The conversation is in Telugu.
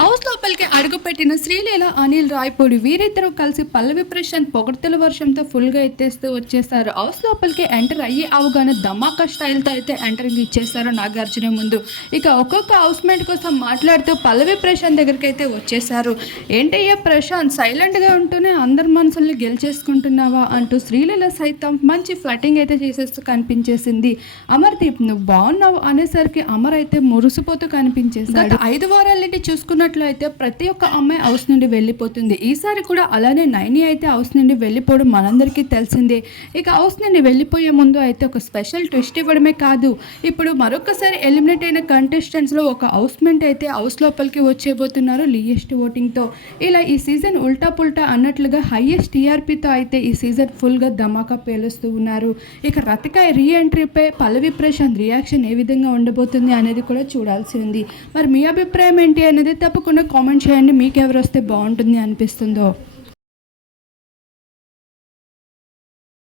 హౌస్ లోపలికి అడుగుపెట్టిన శ్రీలీల అనిల్ రాయపూడి వీరిద్దరూ కలిసి పల్లవి ప్రశాంత్ పొగడ్తల వర్షంతో ఫుల్గా ఎత్తేస్తూ వచ్చేసారు. హౌస్ లోపలికి ఎంటర్ అయ్యి అవగానే ధమాకా స్టైల్తో అయితే ఎంటరింగ్ ఇచ్చేసారు నాగార్జున ముందు. ఇక ఒక్కొక్క హౌస్ మేట్ కోసం మాట్లాడుతూ పల్లవి ప్రశాంత్ దగ్గరికి అయితే వచ్చేసారు ఏంటయ్యా ప్రశాంత్ సైలెంట్గా ఉంటూనే అందరి మనసుల్ని గెలిచేసుకుంటున్నావా? అంటూ శ్రీలీల సైతం మంచి ఫ్లటింగ్ అయితే చేసేస్తూ కనిపించేసింది. అమర్దీప్ నువ్వు బాగున్నావు అనేసరికి అమర్ అయితే మురిసిపోతూ కనిపించేసి ఐదు ఐదు వారాల నుండి చూసుకున్నట్లయితే ప్రతి ఒక్క అమ్మాయి హౌస్ నుండి వెళ్ళిపోతుంది. ఈసారి కూడా అలానే నైని అయితే హౌస్ నుండి వెళ్ళిపోవడం మనందరికీ తెలిసిందే. ఇక హౌస్ నుండి వెళ్ళిపోయే ముందు అయితే ఒక స్పెషల్ ట్విస్ట్ ఇవ్వడమే కాదు. ఇప్పుడు మరొకసారి ఎలిమినేట్ అయిన కంటెస్టెంట్స్లో ఒక హౌస్మెంట్ అయితే హౌస్ లోపలికి వచ్చేబోతున్నారు లీయెస్ట్ ఓటింగ్తో ఇలా ఈ సీజన్ ఉల్టా పుల్టా అన్నట్లుగా హైయెస్ట్ టీఆర్పీతో అయితే ఈ సీజన్ ఫుల్గా ధమాకా పేలుస్తూ ఉన్నారు. ఇక రతికాయ రీ ఎంట్రీపై పల్లవి ప్రశాంత్ రియాక్షన్ ఏ విధంగా ఉండబోతుంది అనేది కూడా చూడాల్సి ఉంది. మరి మీ అభిప్రాయం ఏంటి అనేది తప్పకుండా కామెంట్ చేయండి. మీకు ఎవరు వస్తే బాగుంటుంది అనిపిస్తుందో.